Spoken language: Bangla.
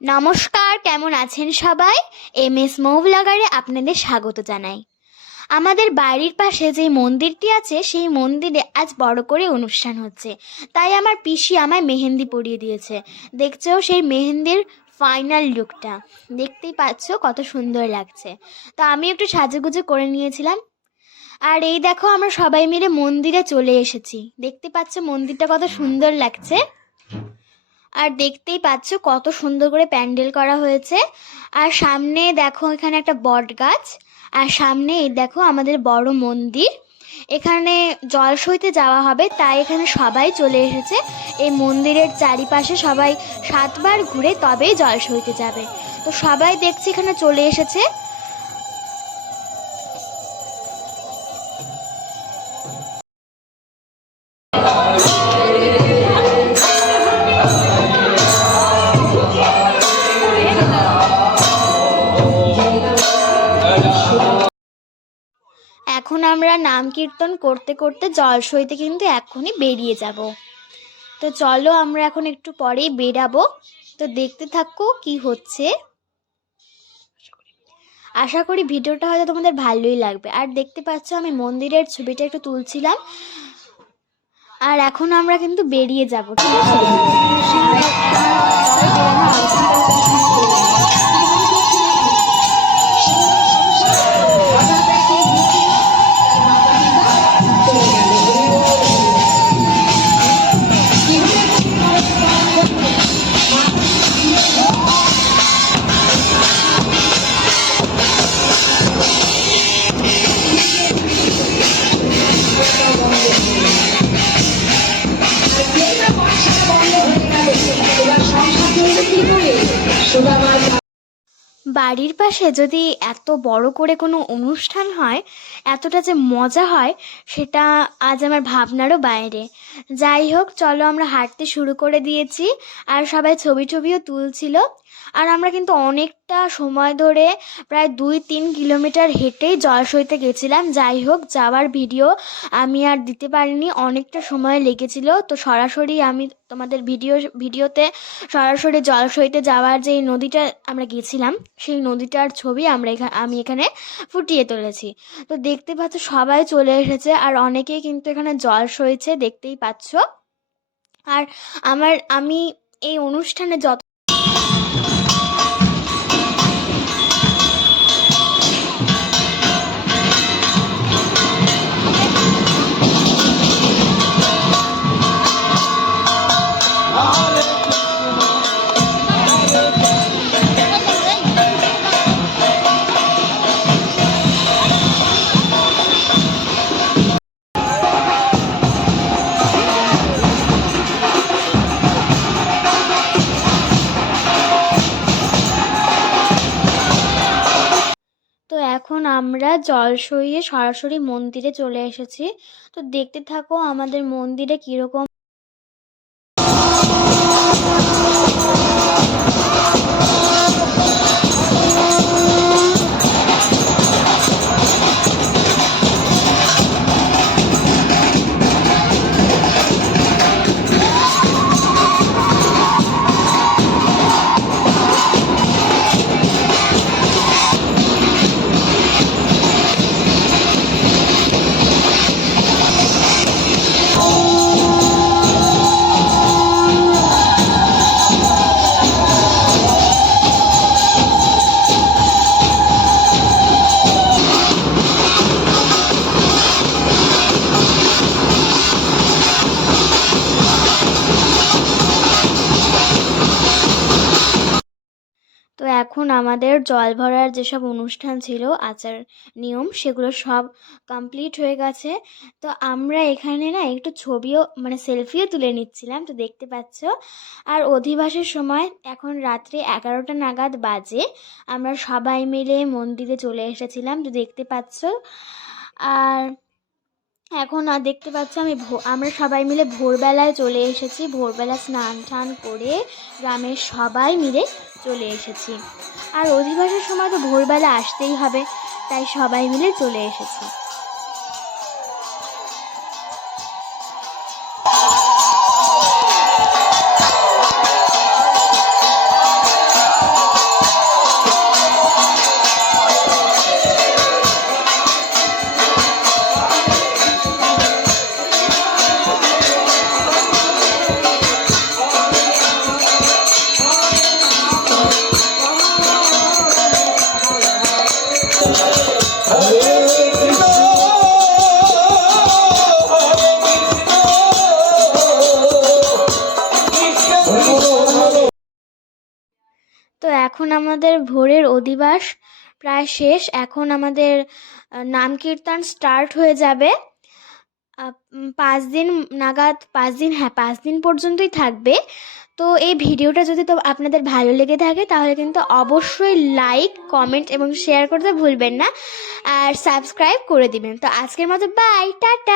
নমস্কার, কেমন আছেন সবাই? এমএস মৌ ব্লগারে আপনাদের স্বাগত জানাই। আমাদের বাড়ির পাশে যে মন্দিরটি আছে সেই মন্দিরে আজ বড় করে অনুষ্ঠান হচ্ছে, তাই আমার পিসি আমায় মেহেন্দি পরিয়ে দিয়েছে। দেখছো সেই মেহেন্দির ফাইনাল লুকটা, দেখতেই পাচ্ছ কত সুন্দর লাগছে। তো আমি একটু সাজুগুজু করে নিয়েছিলাম। আর এই দেখো আমরা সবাই মিলে মন্দিরে চলে এসেছি। দেখতে পাচ্ছ মন্দিরটা কত সুন্দর লাগছে। আর দেখতেই পাচ্ছ কত সুন্দর করে প্যান্ডেল করা হয়েছে। আর সামনে দেখো এখানে একটা বট গাছ, আর সামনে এই দেখো আমাদের বড় মন্দির। এখানে জল সইতে যাওয়া হবে, তাই এখানে সবাই চলে এসেছে। এই মন্দিরের চারিপাশে সবাই 7বার ঘুরে তবেই জল সইতে যাবে। তো সবাই দেখছি এখানে চলে এসেছে। এখন আমরা নাম কীর্তন করতে করতে জল সইতে কিন্তু এখনই বেরিয়ে যাব। তো চলো আমরা এখন একটু পরেই বেরাবো। তো দেখতে থাকো কি হচ্ছে। আশা করি ভিডিওটা হয়তো তোমাদের ভালোই লাগবে। আর দেখতে পাচ্ছ আমি মন্দিরের ছবিটা একটু তুলছিলাম। আর এখন আমরা কিন্তু বেরিয়ে যাব, ঠিক আছে? বাড়ির পাশে যদি এত বড় করে কোনো অনুষ্ঠান হয়, এতটা যে মজা হয়, সেটা আজ আমার ভাবনারও বাইরে। যাই হোক, চলো আমরা হাঁটতে শুরু করে দিয়েছি। আর সবাই ছবিও তুলছিল। আর আমরা কিন্তু অনেকটা সময় ধরে প্রায় 2-3 কিলোমিটার হেঁটেই জল সইতে গেছিলাম। যাই হোক, যাওয়ার ভিডিও আমি আর দিতে পারিনি, অনেকটা সময় লেগেছিল। তো সরাসরি আমি তোমাদের ভিডিওতে সরাসরি জল সইতে যাওয়ার যে নদীটা আমরা গেছিলাম, সেই নদীটার ছবি আমি এখানে ফুটিয়ে তুলেছি। তো দেখতে পাচ্ছ সবাই চলে এসেছে, আর অনেকেই কিন্তু এখানে জল সইছে, দেখতেই পাচ্ছ। আর আমি এই অনুষ্ঠানে যত তো এখন আমরা জল সইয়ে সরাসরি মন্দিরে চলে এসেছি। তো দেখতে থাকো আমাদের মন্দিরে কিরকম। তো এখন আমাদের জল ভরার যেসব অনুষ্ঠান ছিল, আচার নিয়ম, সেগুলো সব কমপ্লিট হয়ে গেছে। তো আমরা এখানে না একটু ছবিও মানে সেলফিও তুলে নিচ্ছিলাম, তো দেখতে পাচ্ছ। আর অধিবাসের সময় এখন রাত্রে 11টা নাগাদ বাজে। আমরা সবাই মিলে মন্দিরে চলে এসেছিলাম, তো দেখতে পাচ্ছ। আর এখন দেখতে পাচ্ছ আমরা সবাই মিলে ভোরবেলায় চলে এসেছি। ভোরবেলা স্নান টান করে গ্রামের সবাই মিলে চলে এসেছি। আর অধিবাসের সময় তো ভোরবেলা আসতেই হবে, তাই সবাই মিলে চলে এসেছি। এখন আমাদের ভোরের অধিবাস প্রায় শেষ। এখন আমাদের নাম কীর্তন স্টার্ট হয়ে যাবে। 5 দিন নাগাদ, 5 দিন, হ্যাঁ 5 দিন পর্যন্তই থাকবে। তো এই ভিডিওটা যদি তো আপনাদের ভালো লেগে থাকে তাহলে কিন্তু অবশ্যই লাইক, কমেন্ট এবং শেয়ার করতে ভুলবেন না, আর সাবস্ক্রাইব করে দিবেন। তো আজকের মতো বাই, টাটা।